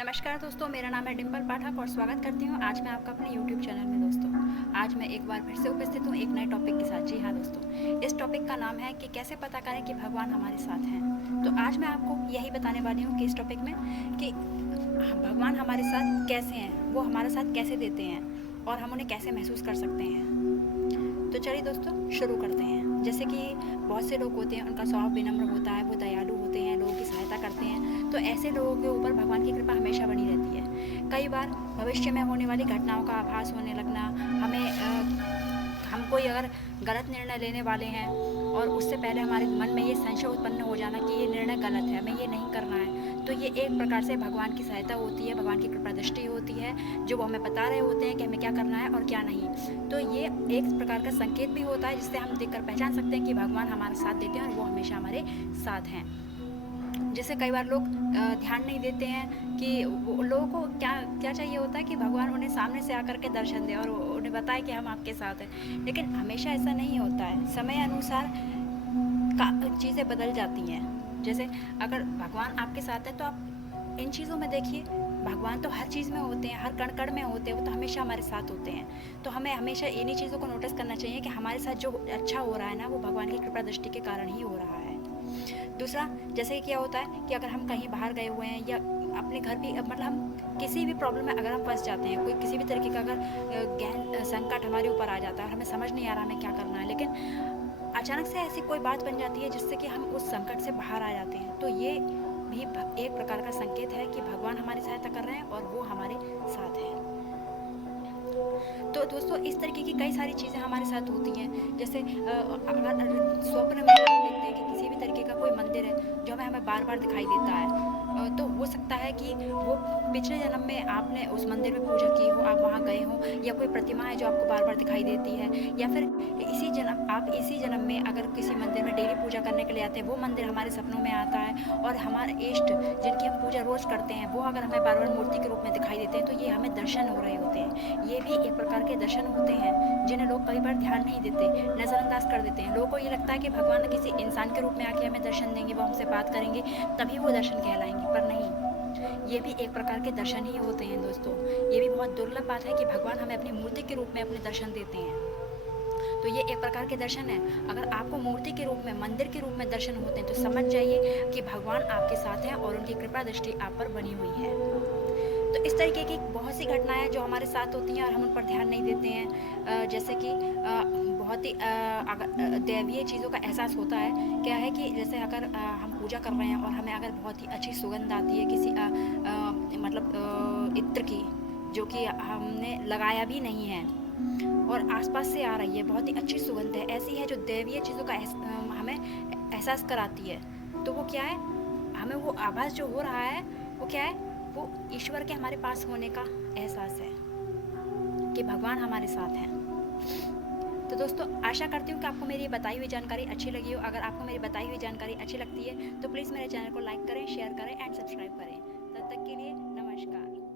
नमस्कार दोस्तों, मेरा नाम है डिम्पल पाठक और स्वागत करती हूँ आज मैं आपका अपने YouTube चैनल में। दोस्तों आज मैं एक बार फिर से उपस्थित हूँ एक नए टॉपिक के साथ। जी हाँ दोस्तों, इस टॉपिक का नाम है कि कैसे पता करें कि भगवान हमारे साथ हैं। तो आज मैं आपको यही बताने वाली हूँ कि इस टॉपिक में कि भगवान हमारे साथ कैसे हैं, वो हमारे साथ कैसे देते हैं और हम उन्हें कैसे महसूस कर सकते हैं। तो चलिए दोस्तों शुरू करते हैं। जैसे कि बहुत से लोग होते हैं, उनका स्वभाव विनम्र होता है, वो दयालु होते हैं, लोगों की सहायता करते हैं। तो ऐसे लोगों के ऊपर भगवान की कृपा हमेशा बनी रहती है। कई बार भविष्य में होने वाली घटनाओं का आभास होने लगना, हम कोई अगर गलत निर्णय लेने वाले हैं और उससे पहले हमारे मन में ये संशय उत्पन्न हो जाना कि ये निर्णय गलत है, हमें ये नहीं करना है, तो ये एक प्रकार से भगवान की सहायता होती है, भगवान की कृपा दृष्टि होती है, जो वो हमें बता रहे होते हैं कि हमें क्या करना है और क्या नहीं। तो ये एक प्रकार का संकेत भी होता है जिससे हम देखकर पहचान सकते हैं कि भगवान हमारे साथ देते हैं और वो हमेशा हमारे साथ हैं। जैसे कई बार लोग ध्यान नहीं देते हैं कि वो लोगों को क्या चाहिए होता है कि भगवान उन्हें सामने से आकर के दर्शन दे और उन्हें बताए कि हम आपके साथ हैं, लेकिन हमेशा ऐसा नहीं होता है। समय अनुसार चीज़ें बदल जाती हैं। जैसे अगर भगवान आपके साथ है तो आप इन चीज़ों में देखिए, भगवान तो हर चीज़ में होते हैं, हर कण कण में होते हैं, वो तो हमेशा हमारे साथ होते हैं। तो हमें हमेशा इन्हीं चीज़ों को नोटिस करना चाहिए कि हमारे साथ जो अच्छा हो रहा है ना, वो भगवान की कृपा दृष्टि के कारण ही हो रहा है। दूसरा, जैसे क्या होता है कि अगर हम कहीं बाहर गए हुए हैं या अपने घर भी, मतलब हम किसी भी प्रॉब्लम में अगर हम फंस जाते हैं, कोई किसी भी तरीके का अगर गहन संकट हमारे ऊपर आ जाता है और हमें समझ नहीं आ रहा हमें क्या करना है, लेकिन अचानक से ऐसी कोई बात बन जाती है जिससे कि हम उस संकट से बाहर आ जाते हैं, तो ये भी एक प्रकार का संकेत है कि भगवान हमारी सहायता कर रहे हैं और वो हमारे साथ हैं। तो दोस्तों इस तरीके की कई सारी चीज़ें हमारे साथ होती हैं। जैसे अगर स्वप्न में हम देखते हैं कि किसी भी तरीके का कोई मंदिर है जो हमें बार बार दिखाई देता है, तो हो सकता है कि वो पिछले जन्म में आपने उस मंदिर में पूजा की हो, आप वहाँ गए हो, या कोई प्रतिमा है जो आपको बार बार दिखाई देती है, या फिर आप इसी जन्म में अगर किसी मंदिर में डेली पूजा करने के लिए आते हैं, वो मंदिर हमारे सपनों में आता है और हमारे इष्ट जिनकी हम पूजा रोज़ करते हैं वो अगर हमें बार बार मूर्ति के रूप में दिखाई देते हैं, तो ये हमें दर्शन हो रहे होते हैं। ये भी एक प्रकार के दर्शन होते हैं जिन्हें लोग कई बार ध्यान नहीं देते, नज़रअंदाज कर देते हैं। लोगों को ये लगता है कि भगवान किसी इंसान के रूप में आके हमें दर्शन देंगे, वो हमसे बात करेंगे, तभी वो दर्शन कहलाएंगे, पर नहीं, ये भी एक प्रकार के दर्शन ही होते हैं दोस्तों। ये भी बहुत दुर्लभ बात है कि भगवान हमें अपनी मूर्ति के रूप में अपने दर्शन देते हैं। तो ये एक प्रकार के दर्शन है। अगर आपको मूर्ति के रूप में, मंदिर के रूप में दर्शन होते हैं, तो समझ जाइए कि भगवान आपके साथ हैं और उनकी कृपा दृष्टि आप पर बनी हुई है। तो इस तरीके की बहुत सी घटनाएं जो हमारे साथ होती हैं और हम उन पर ध्यान नहीं देते हैं। जैसे कि बहुत ही दैवीय चीज़ों का एहसास होता है। क्या है कि जैसे अगर हम पूजा कर रहे हैं और हमें अगर बहुत ही अच्छी सुगंध आती है किसी इत्र की, जो कि हमने लगाया भी नहीं है और आसपास से आ रही है, बहुत ही अच्छी सुगंध है, ऐसी है जो दैवीय चीज़ों का हमें एहसास कराती है, तो वो क्या है, हमें वो आभास जो हो रहा है वो क्या है, वो ईश्वर के हमारे पास होने का एहसास है कि भगवान हमारे साथ हैं। तो दोस्तों आशा करती हूँ कि आपको मेरी बताई हुई जानकारी अच्छी लगी हो। अगर आपको मेरी बताई हुई जानकारी अच्छी लगती है तो प्लीज़ मेरे चैनल को लाइक करें, शेयर करें एंड सब्सक्राइब करें। तब तक के लिए नमस्कार।